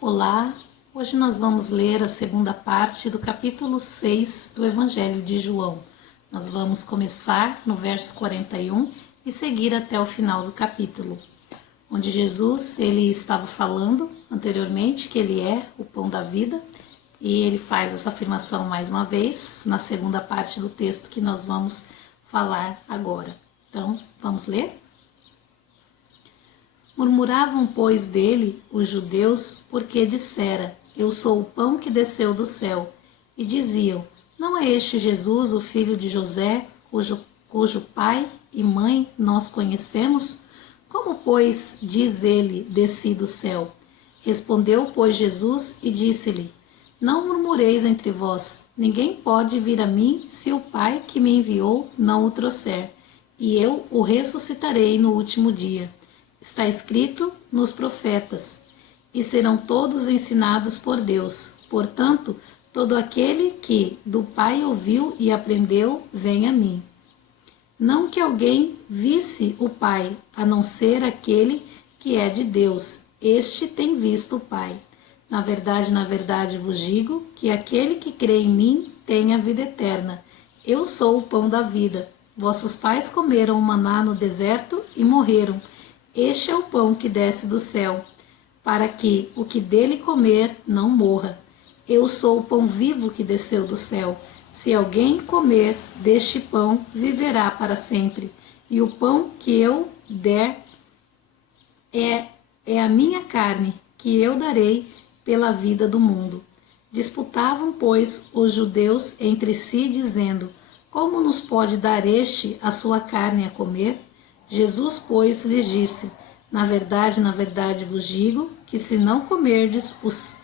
Olá, hoje nós vamos ler a segunda parte do capítulo 6 do Evangelho de João. Nós vamos começar no verso 41 e seguir até o final do capítulo, onde Jesus ele estava falando anteriormente que ele é o pão da vida, e ele faz essa afirmação mais uma vez na segunda parte do texto que nós vamos falar agora. Então, vamos ler? Murmuravam, pois, dele os judeus, porque dissera: Eu sou o pão que desceu do céu. E diziam: Não é este Jesus, o filho de José, cujo pai e mãe nós conhecemos? Como, pois, diz ele, desci do céu? Respondeu, pois, Jesus e disse-lhe: Não murmureis entre vós. Ninguém pode vir a mim se o Pai que me enviou não o trouxer, e eu o ressuscitarei no último dia. Está escrito nos profetas: e serão todos ensinados por Deus. Portanto, todo aquele que do Pai ouviu e aprendeu, vem a mim. Não que alguém visse o Pai, a não ser aquele que é de Deus. Este tem visto o Pai. Na verdade vos digo que aquele que crê em mim tem a vida eterna. Eu sou o pão da vida. Vossos pais comeram o maná no deserto e morreram. Este é o pão que desce do céu, para que o que dele comer não morra. Eu sou o pão vivo que desceu do céu. Se alguém comer deste pão, viverá para sempre. E o pão que eu der é a minha carne, que eu darei pela vida do mundo. Disputavam, pois, os judeus entre si, dizendo: Como nos pode dar este a sua carne a comer? Jesus, pois, lhes disse: na verdade vos digo que se não comerdes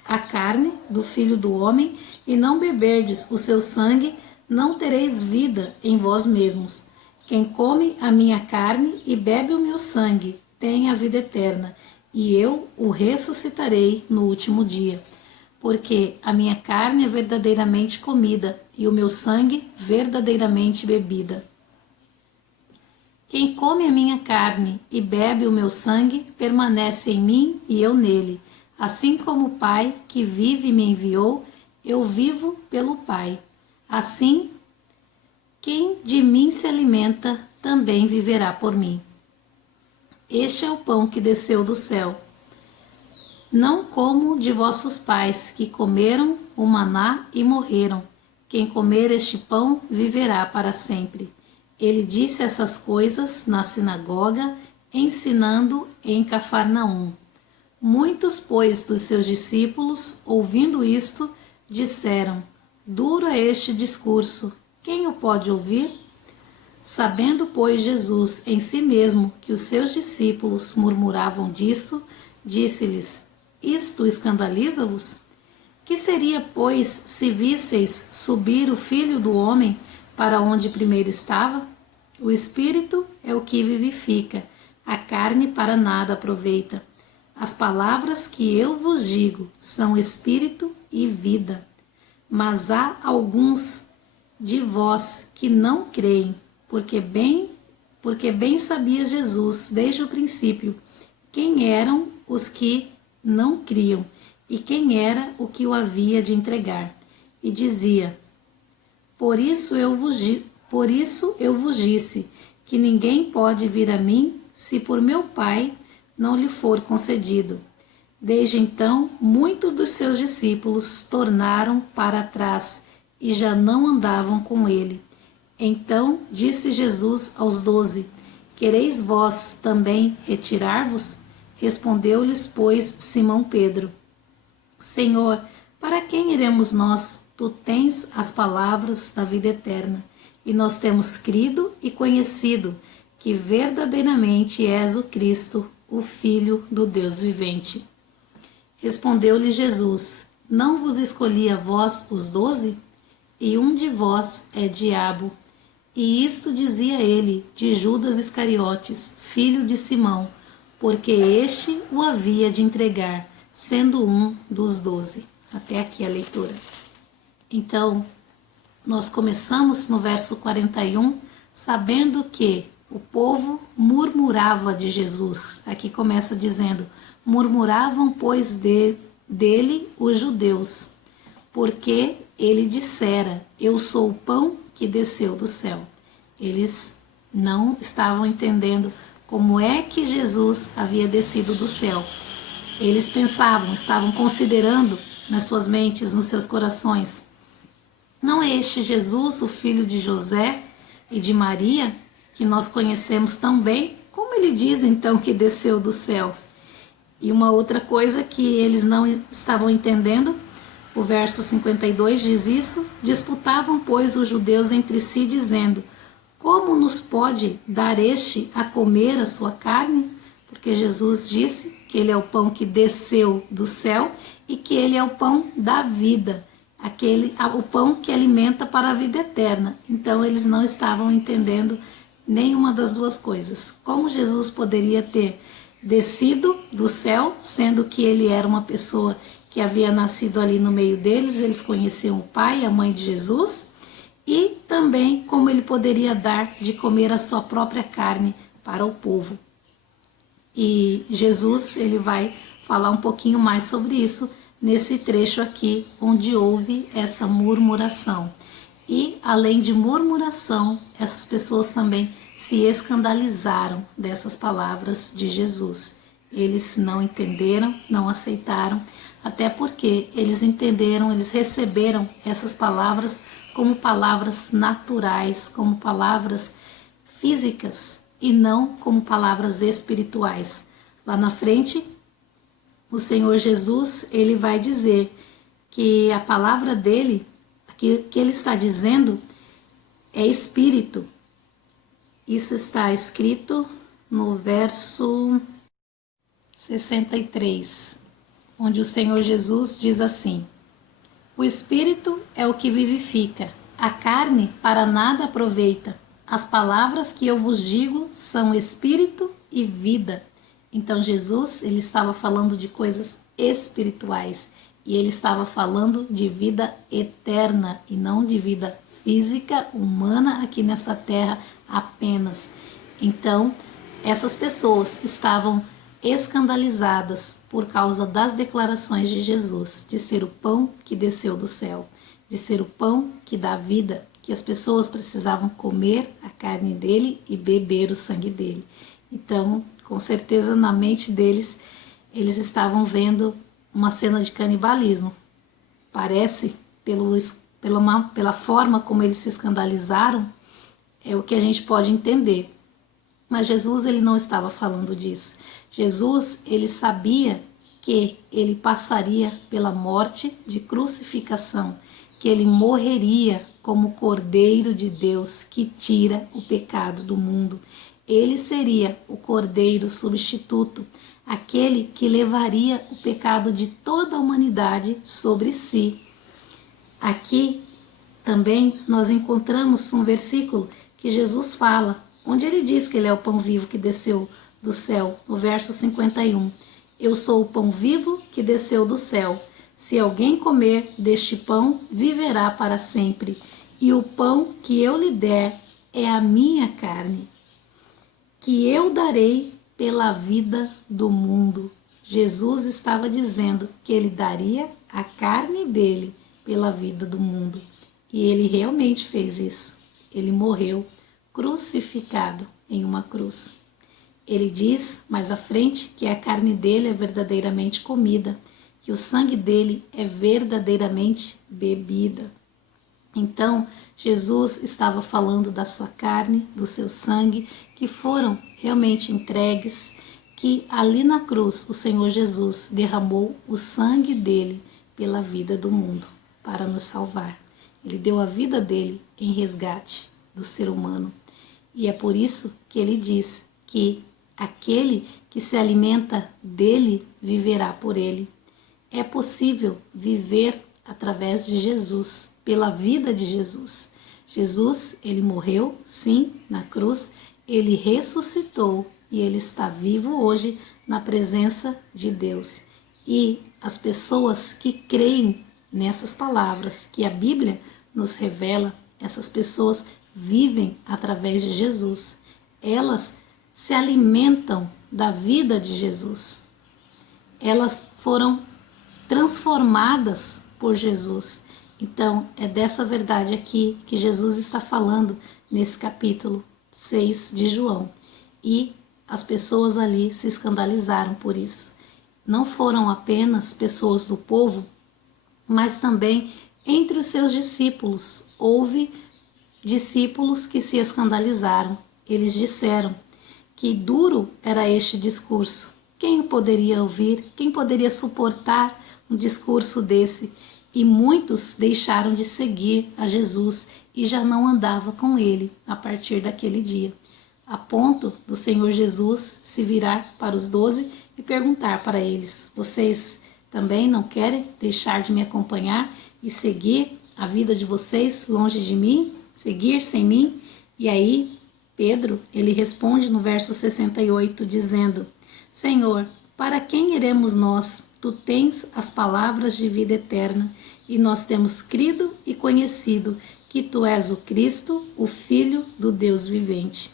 a carne do Filho do Homem e não beberdes o seu sangue, não tereis vida em vós mesmos. Quem come a minha carne e bebe o meu sangue tem a vida eterna, e eu o ressuscitarei no último dia. Porque a minha carne é verdadeiramente comida e o meu sangue verdadeiramente bebida. Quem come a minha carne e bebe o meu sangue, permanece em mim e eu nele. Assim como o Pai que vive e me enviou, eu vivo pelo Pai. Assim, quem de mim se alimenta, também viverá por mim. Este é o pão que desceu do céu. Não como de vossos pais, que comeram o maná e morreram. Quem comer este pão, viverá para sempre. Ele disse essas coisas na sinagoga, ensinando em Cafarnaum. Muitos, pois, dos seus discípulos, ouvindo isto, disseram: Duro é este discurso, quem o pode ouvir? Sabendo, pois, Jesus em si mesmo que os seus discípulos murmuravam disso, disse-lhes: Isto escandaliza-vos? Que seria, pois, se visseis subir o Filho do Homem para onde primeiro estava? O Espírito é o que vivifica, a carne para nada aproveita. As palavras que eu vos digo são Espírito e vida. Mas há alguns de vós que não creem, porque bem sabia Jesus desde o princípio quem eram os que não criam e quem era o que o havia de entregar. E dizia: Por isso eu vos disse que ninguém pode vir a mim se por meu Pai não lhe for concedido. Desde então, muitos dos seus discípulos tornaram para trás e já não andavam com ele. Então disse Jesus aos 12: Quereis vós também retirar-vos? Respondeu-lhes, pois, Simão Pedro: Senhor, para quem iremos nós? Tu tens as palavras da vida eterna, e nós temos crido e conhecido que verdadeiramente és o Cristo, o Filho do Deus vivente. Respondeu-lhe Jesus: Não vos escolhi a vós os 12? E um de vós é diabo. E isto dizia ele de Judas Iscariotes, filho de Simão, porque este o havia de entregar, sendo um dos 12. Até aqui a leitura. Então, nós começamos no verso 41, sabendo que o povo murmurava de Jesus. Aqui começa dizendo: murmuravam, pois, dele os judeus, porque ele dissera: eu sou o pão que desceu do céu. Eles não estavam entendendo como é que Jesus havia descido do céu. Eles pensavam, estavam considerando nas suas mentes, nos seus corações: não é este Jesus, o filho de José e de Maria, que nós conhecemos tão bem? Como ele diz então que desceu do céu? E uma outra coisa que eles não estavam entendendo, o verso 52 diz isso: disputavam, pois, os judeus entre si, dizendo: como nos pode dar este a comer a sua carne? Porque Jesus disse que ele é o pão que desceu do céu e que ele é o pão da vida, o pão que alimenta para a vida eterna. Então eles não estavam entendendo nenhuma das duas coisas. Como Jesus poderia ter descido do céu, sendo que ele era uma pessoa que havia nascido ali no meio deles, eles conheciam o pai e a mãe de Jesus, e também como ele poderia dar de comer a sua própria carne para o povo. E Jesus, ele vai falar um pouquinho mais sobre isso nesse trecho aqui, onde houve essa murmuração. E além de murmuração, essas pessoas também se escandalizaram dessas palavras de Jesus. Eles não entenderam, não aceitaram, até porque eles entenderam, eles receberam essas palavras como palavras naturais, como palavras físicas e não como palavras espirituais. Lá na frente, o Senhor Jesus, ele vai dizer que a palavra dele, que ele está dizendo, é espírito. Isso está escrito no verso 63, onde o Senhor Jesus diz assim: o espírito é o que vivifica, a carne para nada aproveita. As palavras que eu vos digo são espírito e vida. Então Jesus, ele estava falando de coisas espirituais e ele estava falando de vida eterna e não de vida física, humana aqui nessa terra apenas. Então, essas pessoas estavam escandalizadas por causa das declarações de Jesus, de ser o pão que desceu do céu, de ser o pão que dá vida, que as pessoas precisavam comer a carne dele e beber o sangue dele. Então, com certeza na mente deles, eles estavam vendo uma cena de canibalismo. Parece, pela forma como eles se escandalizaram, é o que a gente pode entender. Mas Jesus, ele não estava falando disso. Jesus, ele sabia que ele passaria pela morte de crucificação, que ele morreria como Cordeiro de Deus que tira o pecado do mundo. Ele seria o Cordeiro substituto, aquele que levaria o pecado de toda a humanidade sobre si. Aqui também nós encontramos um versículo que Jesus fala, onde ele diz que ele é o pão vivo que desceu do céu, no verso 51. Eu sou o pão vivo que desceu do céu. Se alguém comer deste pão, viverá para sempre. E o pão que eu lhe der é a minha carne, que eu darei pela vida do mundo. Jesus estava dizendo que ele daria a carne dele pela vida do mundo. E ele realmente fez isso. Ele morreu crucificado em uma cruz. Ele diz mais à frente que a carne dele é verdadeiramente comida, que o sangue dele é verdadeiramente bebida. Então, Jesus estava falando da sua carne, do seu sangue, que foram realmente entregues, que ali na cruz o Senhor Jesus derramou o sangue dele pela vida do mundo, para nos salvar. Ele deu a vida dele em resgate do ser humano. E é por isso que ele diz que aquele que se alimenta dele viverá por ele. É possível viver através de Jesus, pela vida de Jesus. Jesus, ele morreu, sim, na cruz, ele ressuscitou e ele está vivo hoje na presença de Deus. E as pessoas que creem nessas palavras que a Bíblia nos revela, essas pessoas vivem através de Jesus. Elas se alimentam da vida de Jesus. Elas foram transformadas por Jesus. Então, é dessa verdade aqui que Jesus está falando nesse capítulo 6 de João. E as pessoas ali se escandalizaram por isso. Não foram apenas pessoas do povo, mas também entre os seus discípulos. Houve discípulos que se escandalizaram. Eles disseram que duro era este discurso. Quem o poderia ouvir? Quem poderia suportar um discurso desse? E muitos deixaram de seguir a Jesus e já não andava com ele a partir daquele dia, a ponto do Senhor Jesus se virar para os 12 e perguntar para eles: vocês também não querem deixar de me acompanhar e seguir a vida de vocês longe de mim, seguir sem mim? E aí Pedro, ele responde no verso 68 dizendo: Senhor, para quem iremos nós? Tu tens as palavras de vida eterna, e nós temos crido e conhecido que tu és o Cristo, o Filho do Deus vivente.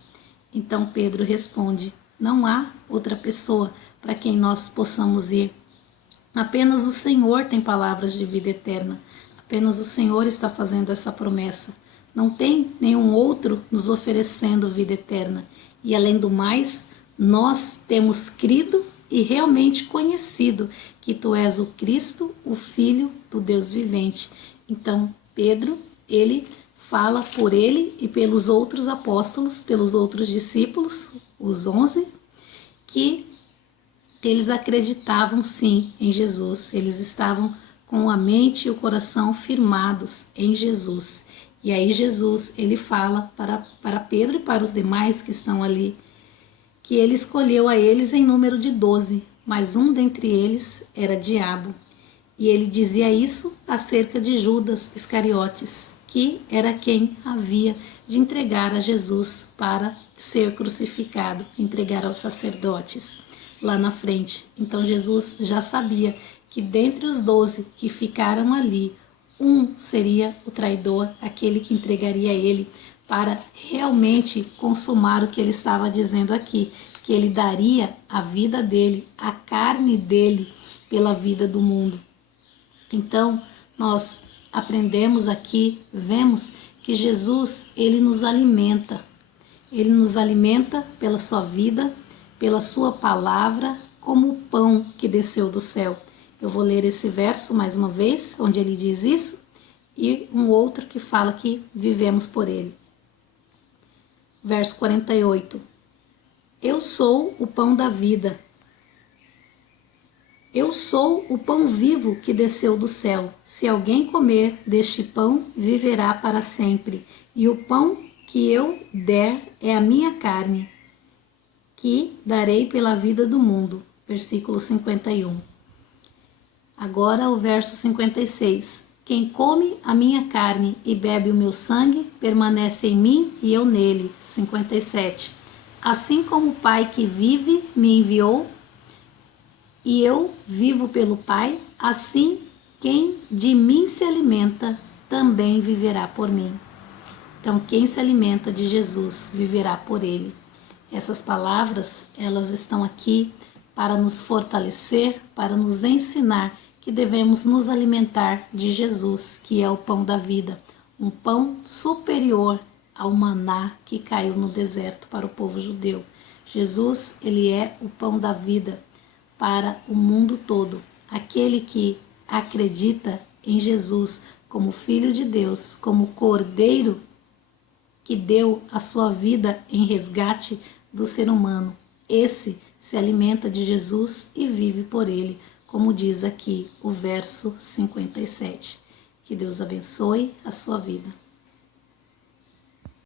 Então Pedro responde: não há outra pessoa para quem nós possamos ir. Apenas o Senhor tem palavras de vida eterna. Apenas o Senhor está fazendo essa promessa. Não tem nenhum outro nos oferecendo vida eterna. E além do mais, nós temos crido e realmente conhecido que tu és o Cristo, o Filho do Deus vivente. Então Pedro, ele fala por ele e pelos outros apóstolos, pelos outros discípulos, os 11, que eles acreditavam sim em Jesus. Eles estavam com a mente e o coração firmados em Jesus. E aí Jesus, ele fala para Pedro e para os demais que estão ali, que ele escolheu a eles em número de 12, mas um dentre eles era diabo. E ele dizia isso acerca de Judas Iscariotes, que era quem havia de entregar a Jesus para ser crucificado, entregar aos sacerdotes lá na frente. Então Jesus já sabia que dentre os 12 que ficaram ali, um seria o traidor, aquele que entregaria ele para realmente consumar o que ele estava dizendo aqui, que ele daria a vida dele, a carne dele, pela vida do mundo. Então, nós aprendemos aqui, vemos que Jesus, ele nos alimenta. Ele nos alimenta pela sua vida, pela sua palavra, como o pão que desceu do céu. Eu vou ler esse verso mais uma vez, onde ele diz isso, e um outro que fala que vivemos por ele. Verso 48. Eu sou o pão da vida. Eu sou o pão vivo que desceu do céu. Se alguém comer deste pão, viverá para sempre. E o pão que eu der é a minha carne, que darei pela vida do mundo. Versículo 51. Agora o verso 56. Quem come a minha carne e bebe o meu sangue, permanece em mim e eu nele. 57. Assim como o Pai que vive me enviou, e eu vivo pelo Pai, assim quem de mim se alimenta, também viverá por mim. Então, quem se alimenta de Jesus, viverá por ele. Essas palavras, elas estão aqui para nos fortalecer, para nos ensinar que devemos nos alimentar de Jesus, que é o pão da vida, um pão superior ao maná que caiu no deserto para o povo judeu. Jesus, ele é o pão da vida para o mundo todo. Aquele que acredita em Jesus como Filho de Deus, como Cordeiro que deu a sua vida em resgate do ser humano. Esse se alimenta de Jesus e vive por ele, como diz aqui o verso 57. Que Deus abençoe a sua vida.